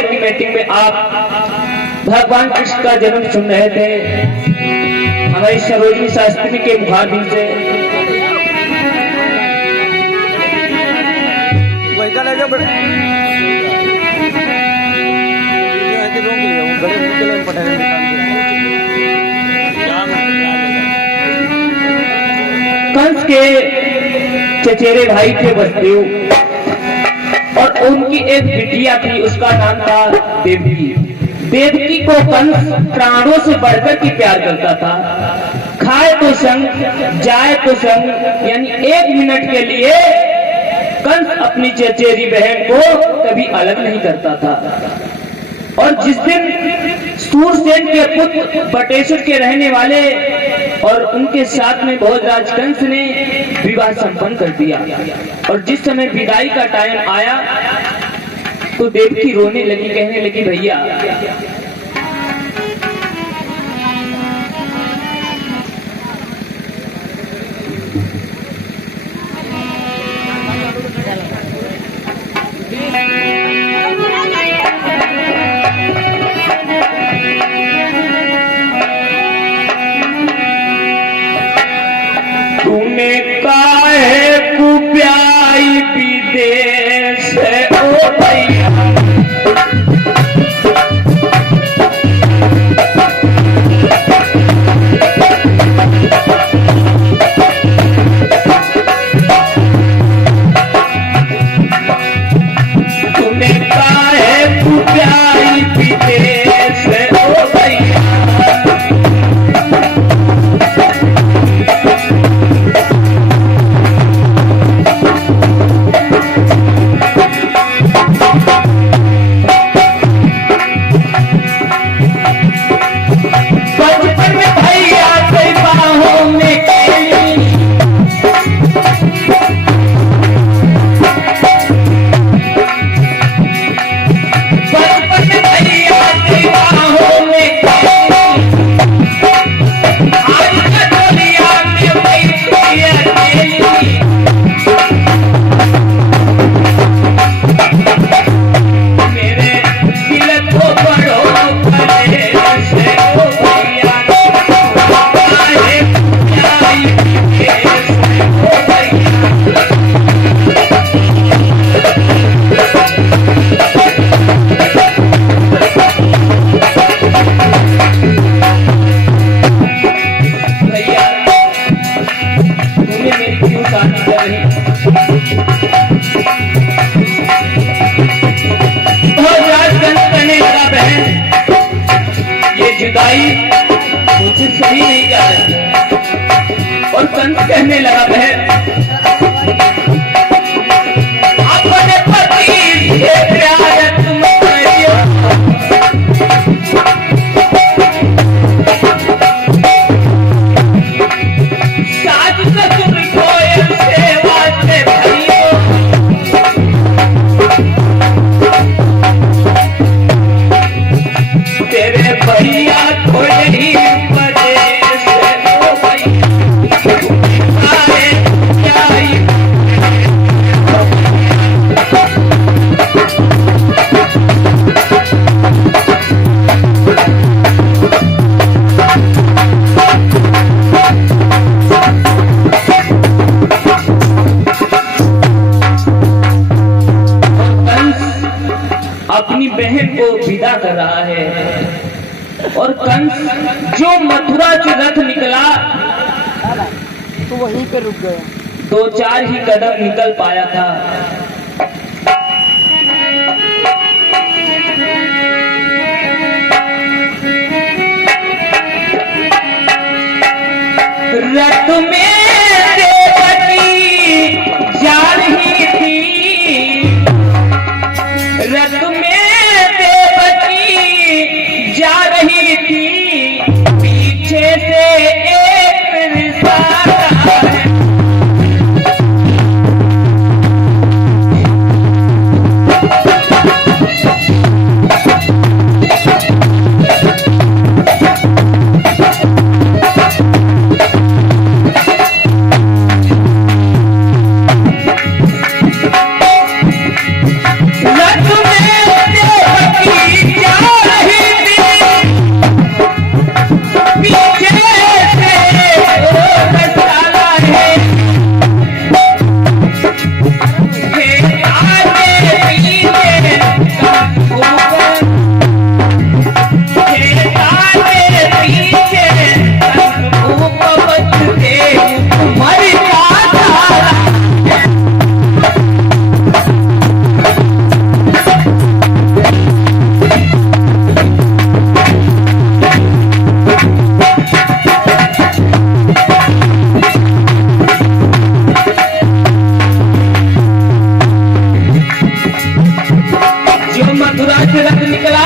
दोपहर की मीटिंग में आप भगवान कृष्ण का जन्म सुन रहे थे हमारी सरोजिनी शास्त्री के मुखारबिन से। कंस के चचेरे भाई थे वसुदेव और उनकी एक बिटिया थी, उसका नाम था देवकी। देवकी को कंस प्राणों से बढ़कर के प्यार करता था। खाए तो संग जाए तो संग, यानी एक मिनट के लिए कंस अपनी चचेरी बहन को कभी अलग नहीं करता था। और जिस दिन सूरसेन के पुत्र बटेश्वर के रहने वाले और उनके साथ में भोजराज कंस ने विवाह संपन्न कर दिया और जिस समय विदाई का टाइम आया तो देवकी रोने लगी, कहने लगी भैया काहे कुप्याई विदेश ओ भैया तुम्हें काहे कुप्याई विदेश ओ भैया मुझसे सही नहीं जा रही। और कंस कहने लगा बहन अपने पति से प्यार तुम करियो, सास ससुर को सेवा से भरियो, तेरे भैया को नहीं अपनी बहन को विदा कर रहा है। और कंस जो मथुरा से रथ निकला तो वहीं पे रुक गया, 2-4 ही कदम निकल पाया था। रथ में देवकी जा रही थी, रथ में देवकी जा रही थी, पीछे से एक रिसाला है। रथ में देवकी से रक्त निकला,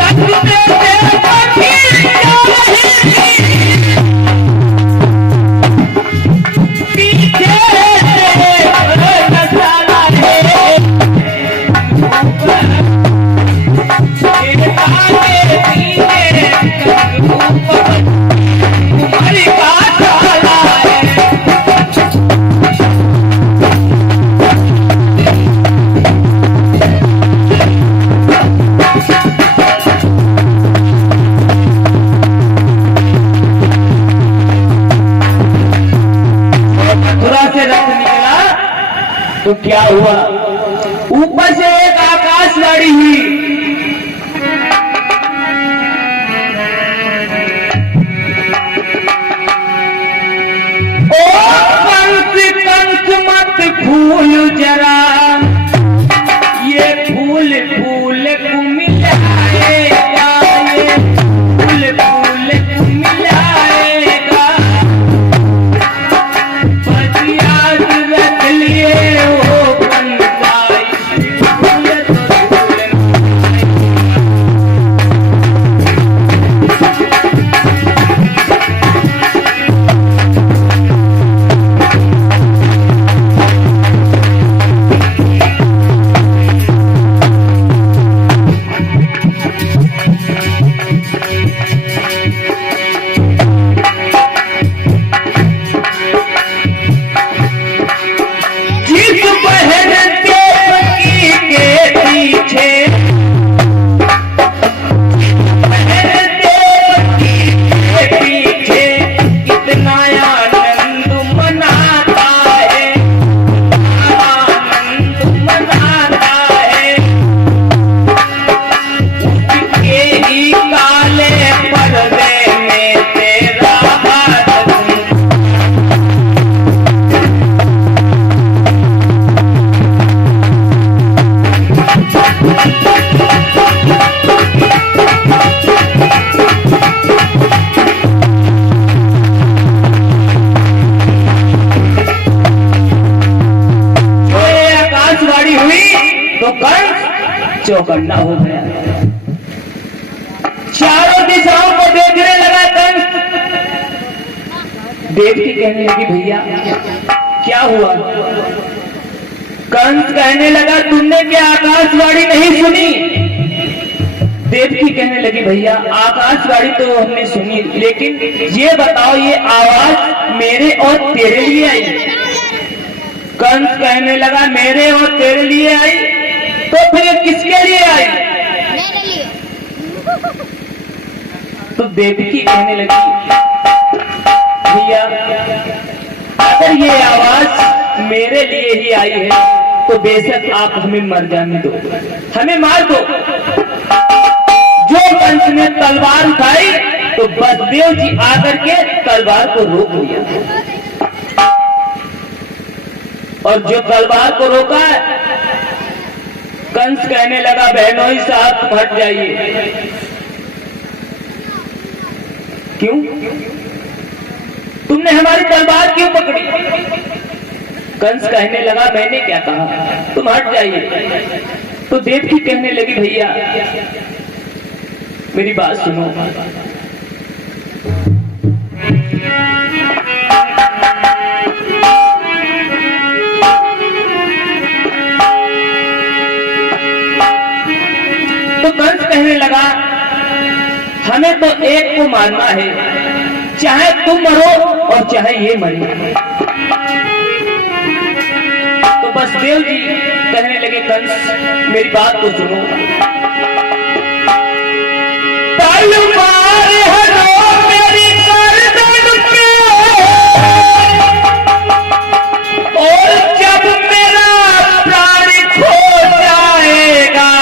रक्त में देखो कि क्या है, पीछे नजारा है, आगे पीछे ऊपर तुम्हारी बात वाला है। मथुरा से रक्त निकला तो क्या हुआ, ऊपर से एक आकाशवाणी हुई, फूल जरा ये फूल फूल को मिलाएगा, ये फूल फूल को मिलाएगा, बस याद रख लिए वो कंसाई फूल तो चौकन्ना हो गया, चारों दिशाओं को देखने लगा कंस। देवकी कहने लगी भैया क्या हुआ, कंस कहने लगा तुमने क्या आकाशवाणी नहीं सुनी। देवकी कहने लगी भैया आकाशवाणी तो हमने सुनी, लेकिन ये बताओ ये आवाज मेरे और तेरे लिए आई। कंस कहने लगा मेरे और तेरे लिए आई, तो फिर किसके लिए आई? मेरे लिए। तो देवकी कहने लगी भैया अगर ये आवाज मेरे लिए ही आई है तो बेशक आप हमें मर जाने दो, हमें मार दो। जो कंस ने तलवार उठाई तो बसदेव जी आकर के तलवार को रोक लिया, और जो तलवार को रोका कंस कहने लगा बहनोई साहब हट जाइए। क्यों? तुमने हमारी तलवार क्यों पकड़ी? कंस कहने लगा मैंने क्या कहा, तुम हट जाइए। तो देवकी कहने लगी भैया मेरी बात सुनो, तो कंस कहने लगा हमें तो एक को मारना है, चाहे तुम मरो और चाहे ये मरे। तो बसदेव जी कहने लगे कंस मेरी बात तो सुनो, तलवार हरो मेरी गर्दन पे, और जब मेरा प्राण खो जाएगा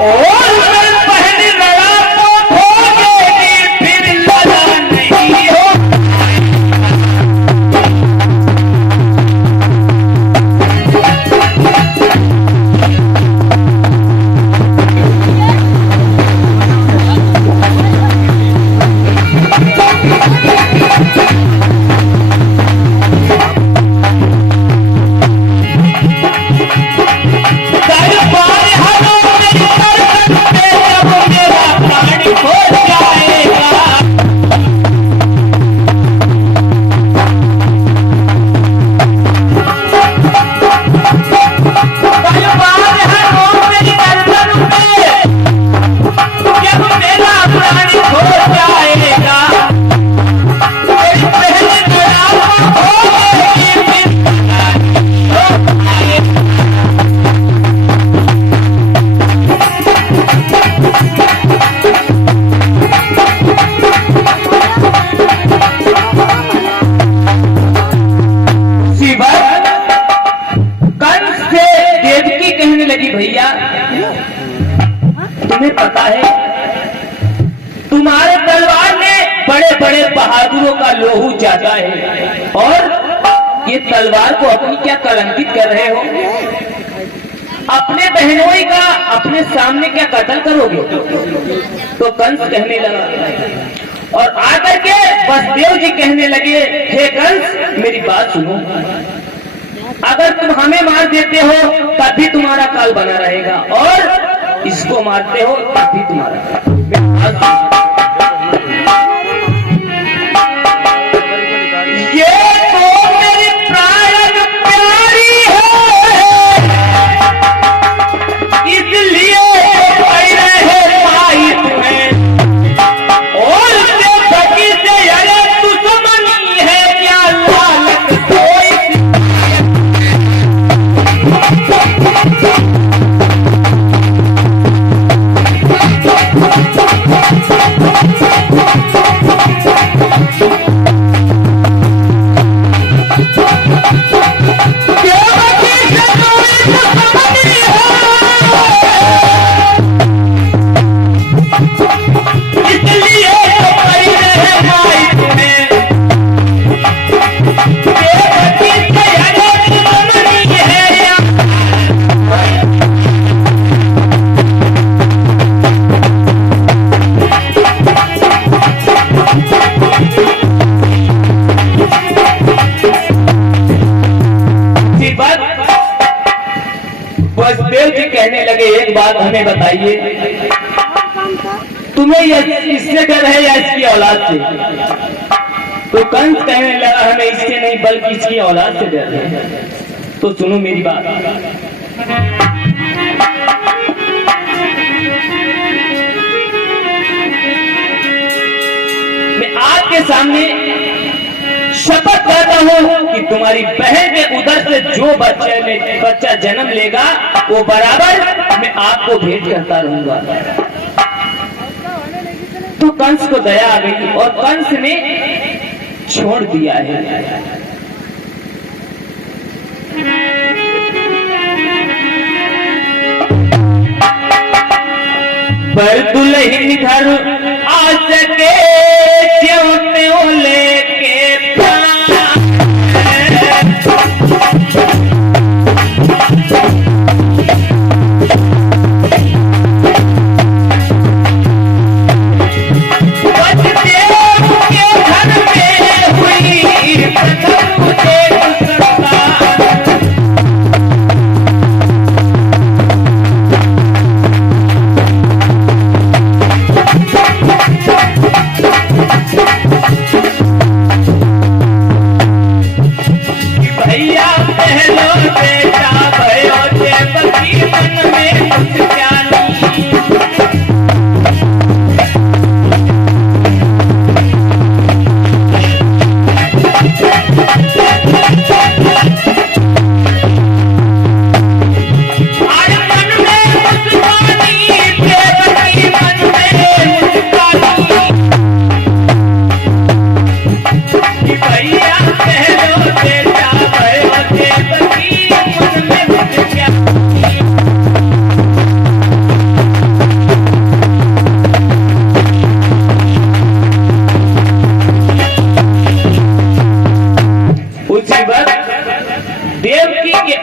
और मैं पहली लड़ा तो खोजेगी, फिर लड़ा नहीं हो। कहने लगी, भैया तुम्हें पता है तुम्हारे तलवार ने बड़े बड़े बहादुरों का लोहू चाचा है, और ये तलवार को अपनी क्या कलंकित कर रहे हो? अपने बहनोई का अपने सामने क्या कत्ल करोगे? तो कंस कहने लगा, और आकर के वसुदेव जी कहने लगे, हे कंस मेरी बात सुनो, अगर तुम हमें मार देते हो तब भी तुम्हारा काल बना रहेगा, और इसको मारते हो तब भी तुम्हारा। ये तो मेरी प्राण प्यारी है, इसलिए पैदा है माई तुम्हें, और से अरे दुश्मनी है क्या लालच कोई। वसुदेव जी कहने लगे, एक बात हमें बताइए, तुम्हें इससे डर है या इसकी औलाद से? तो कंस कहने लगा, हमें इससे नहीं बल्कि इसकी औलाद से डर है। तो सुनो मेरी बात, मैं आपके सामने शपथ करता हूँ कि तुम्हारी बहन के उधर से जो बच्चा जन्म लेगा वो बराबर मैं आपको भेंट करता रहूंगा। तो कंस को दया आ गई और कंस ने छोड़ दिया है। पर दुल्हन घर आ सके क्यों त्यों लेके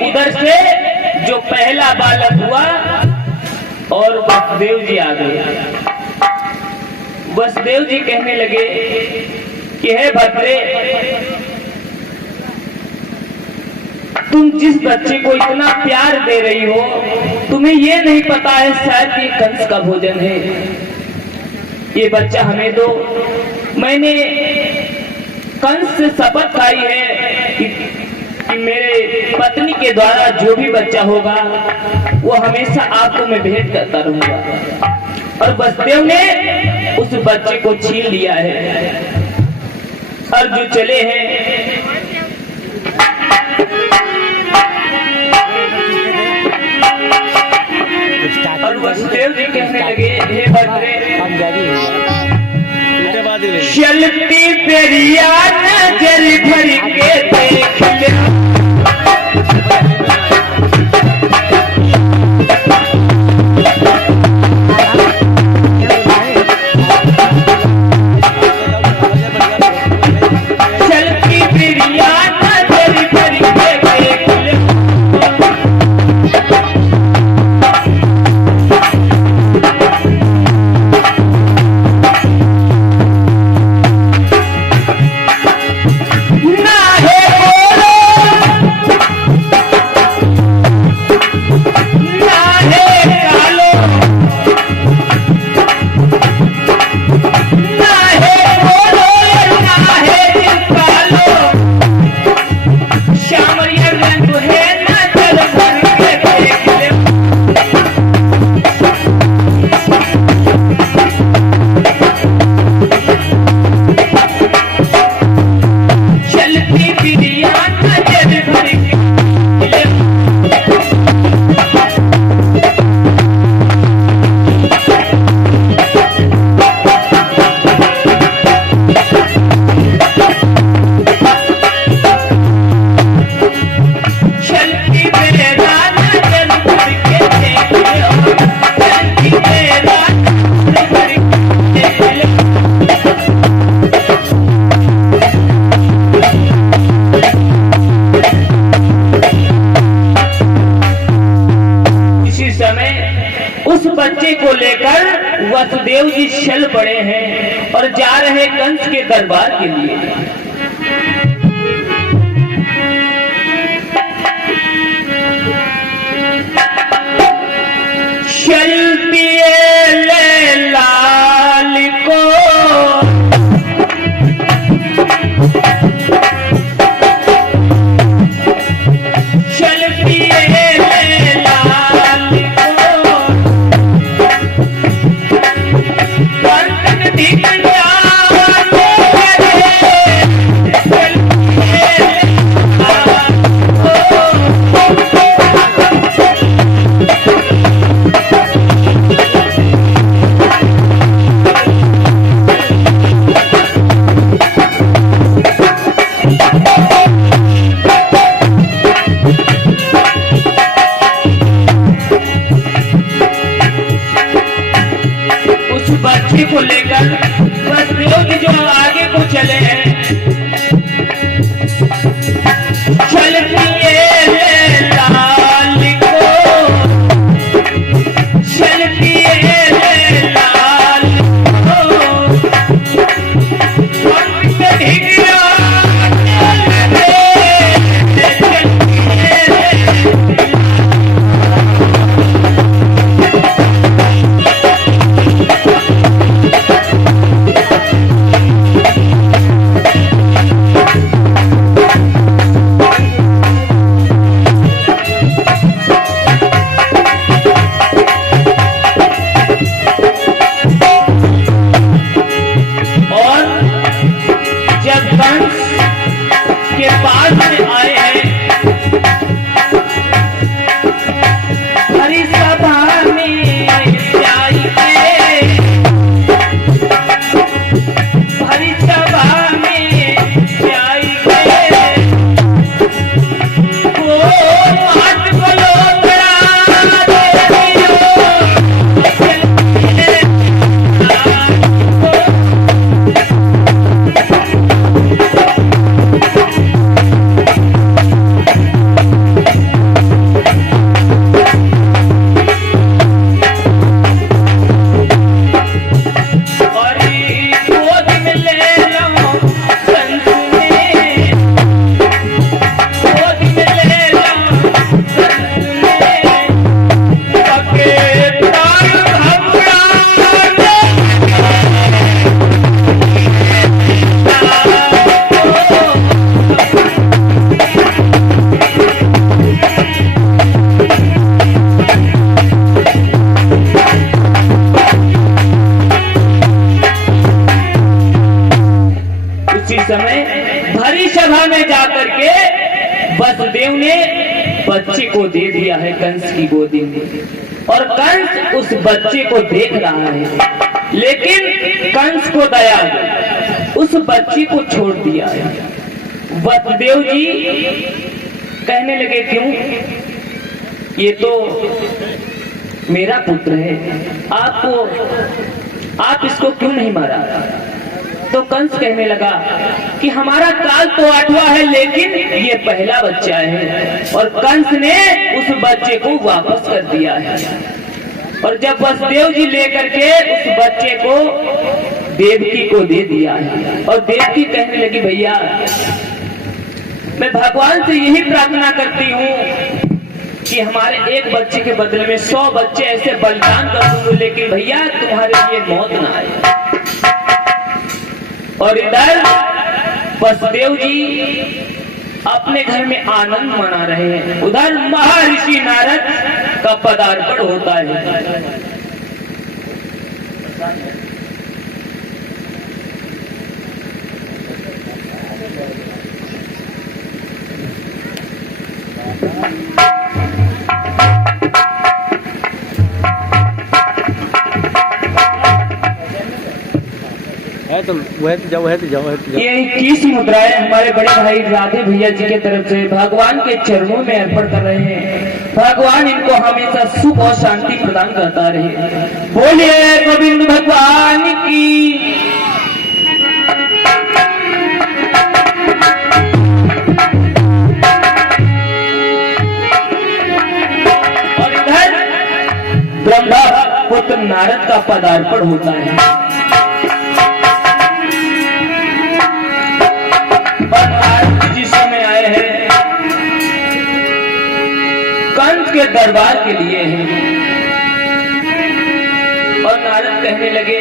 उधर से जो पहला बालक हुआ और वसुदेव जी आ गए। वसुदेव जी कहने लगे कि हे भद्रे, तुम जिस बच्चे को इतना प्यार दे रही हो, तुम्हें ये नहीं पता है शायद ये कंस का भोजन है। ये बच्चा हमें दो। मैंने कंस से शपथ खाई है कि मेरे पत्नी के द्वारा जो भी बच्चा होगा वो हमेशा आपको मैं भेंट करता रहूंगा। और वसुदेव ने उस बच्चे को छीन लिया है और जो चले हैं और वसुदेव जी कहने लगे, हे भद्रे, चलती तेरी नजर भर के देख ले, समय उस बच्चे को लेकर वसुदेव जी चल पड़े हैं और जा रहे कंस के दरबार के लिए। चलती ले लाल को बच्चे को लेकर वसुदेव जी जो आगे को चले हैं। चलती लाल को चलती लाल के पास में आए हैं। हरी सभा में जाइए, हरी सभा में जाइए, वो मात बोलो समय भरी सभा में जाकर के वसुदेव ने बच्चे को दे दिया है कंस की गोदी में, और कंस उस बच्चे को देख रहा है, लेकिन कंस को दया उस बच्चे को छोड़ दिया है। वसुदेव जी कहने लगे, क्यों, ये तो मेरा पुत्र है, आप इसको क्यों नहीं मारा? तो कंस कहने लगा कि हमारा काल तो 8वां है, लेकिन ये पहला बच्चा है, और कंस ने उस बच्चे को वापस कर दिया है। और जब वसुदेव जी लेकर के उस बच्चे को देवकी को दे दिया है, और देवकी कहने लगी, भैया मैं भगवान से यही प्रार्थना करती हूँ कि हमारे एक बच्चे के बदले में 100 बच्चे ऐसे बलिदान कर दूंगा, लेकिन भैया तुम्हारे लिए मौत ना आए। और इधर वसुदेव जी अपने घर में आनंद मना रहे हैं, उधर महर्षि नारद का पदार्पण होता है। तो वह जाओ, ये 21 मुद्राएं हमारे बड़े भाई राधे भैया जी के तरफ से भगवान के चरणों में अर्पण कर रहे हैं। भगवान इनको हमेशा सुख और शांति प्रदान करता रहे। बोलिए गोविंद भगवान की। और इधर ब्रह्मा पुत्र नारद का पदार्पण होता है। और नारद जिस समय आए हैं कंस के दरबार के लिए हैं, और नारद कहने लगे,